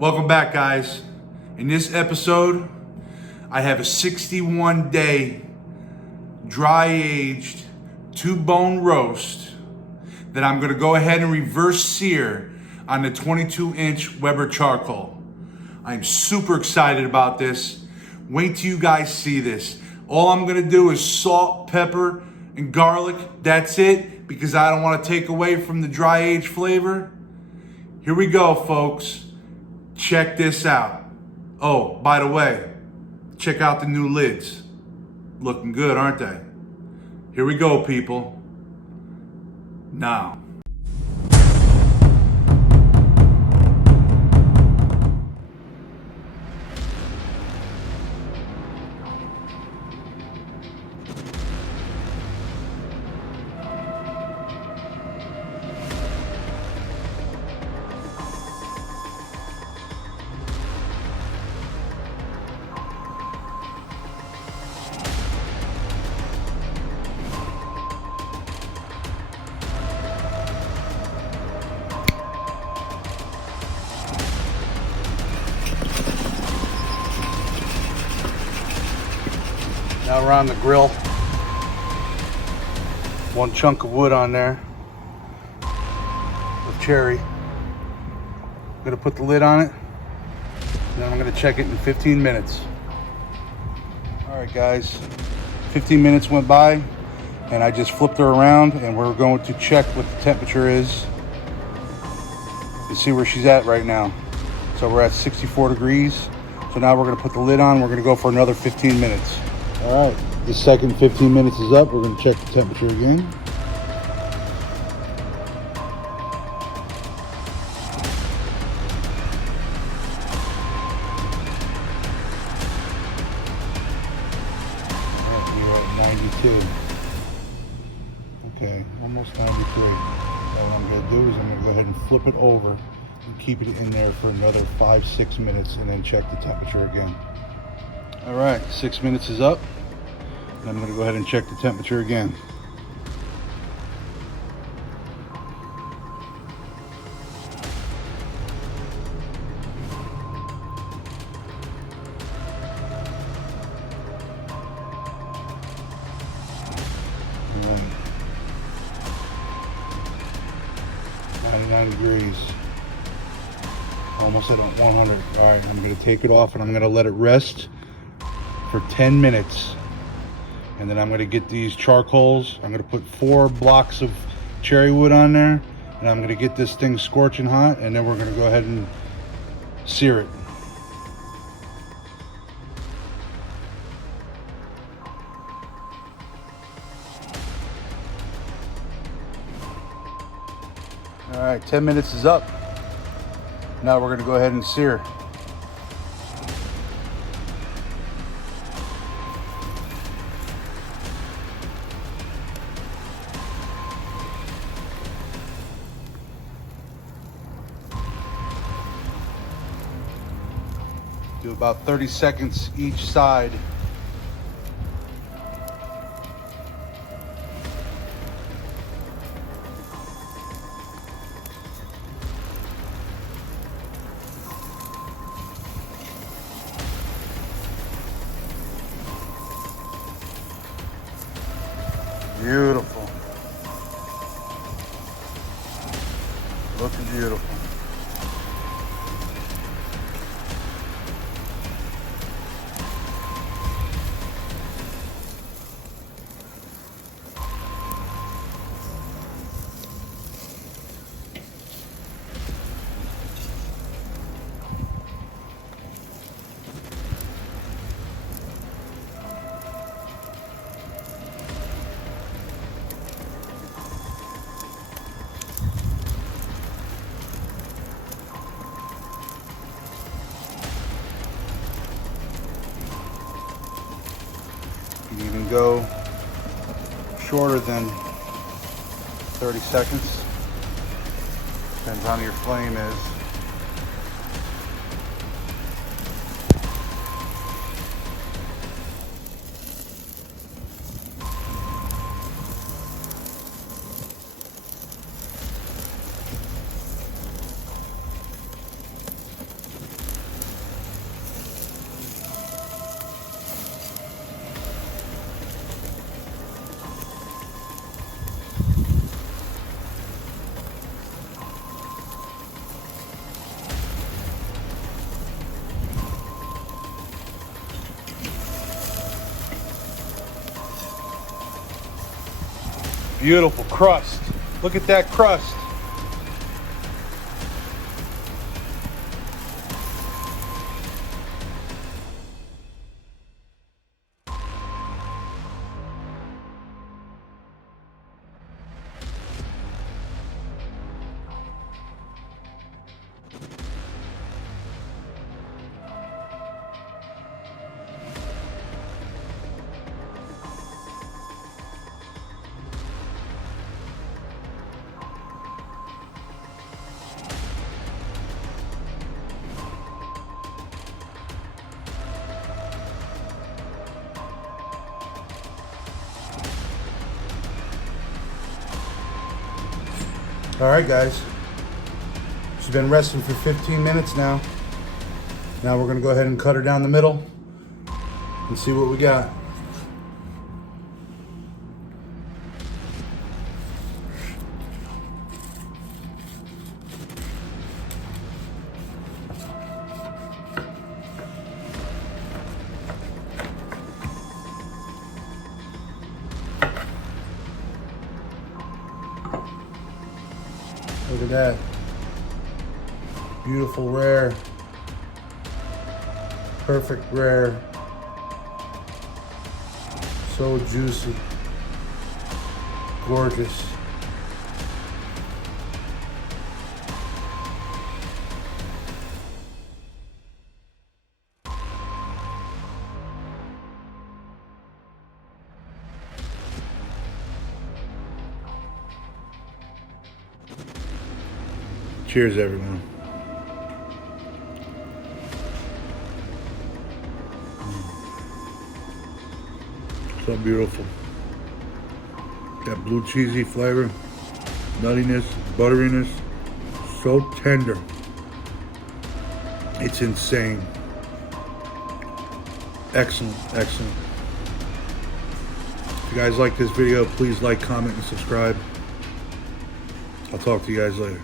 Welcome back, guys. In this episode, I have a 61-day dry-aged 2-bone roast that I'm going to go ahead and reverse sear on the 22-inch Weber charcoal. I'm super excited about this. Wait till you guys see this. All I'm going to do is salt, pepper, and garlic. That's it, because I don't want to take away from the dry-aged flavor. Here we go, folks. Check this out. Oh, by the way, check out the new lids. Looking good, aren't they? Here we go, people. Now. Now we're on the grill. One chunk of wood on there with cherry. I'm gonna put the lid on it, and then I'm gonna check it in 15 minutes. All right, guys, 15 minutes went by, and I just flipped her around, and we're going to check what the temperature is and see where she's at right now. So we're at 64 degrees. So now we're gonna put the lid on. We're gonna go for another 15 minutes. All right, the second 15 minutes is up. We're going to check the temperature again. All right, we're at 92. Okay, almost 93. So what I'm going to do is I'm going to go ahead and flip it over and keep it in there for another 5-6 minutes and then check the temperature again. All right, 6 minutes is up. And I'm going to go ahead and check the temperature again. All right. 99 degrees. Almost at 100. All right, I'm going to take it off and I'm going to let it rest for 10 minutes. And then I'm going to get these charcoals. I'm going to put 4 blocks of cherry wood on there. And I'm going to get this thing scorching hot. And then we're going to go ahead and sear it. All right, 10 minutes is up. Now we're going to go ahead and sear. Do about 30 seconds each side. Beautiful. Looking beautiful. You can even go shorter than 30 seconds. Depends on your flame is. Beautiful crust. Look at that crust. All right, guys. She's been resting for 15 minutes now. Now we're gonna go ahead and cut her down the middle and see what we got. Look at that. Beautiful rare. Perfect rare. So juicy. Gorgeous. Cheers, everyone. So beautiful. That blue cheesy flavor, nuttiness, butteriness, so tender. It's insane. Excellent, excellent. If you guys like this video, please like, comment, and subscribe. I'll talk to you guys later.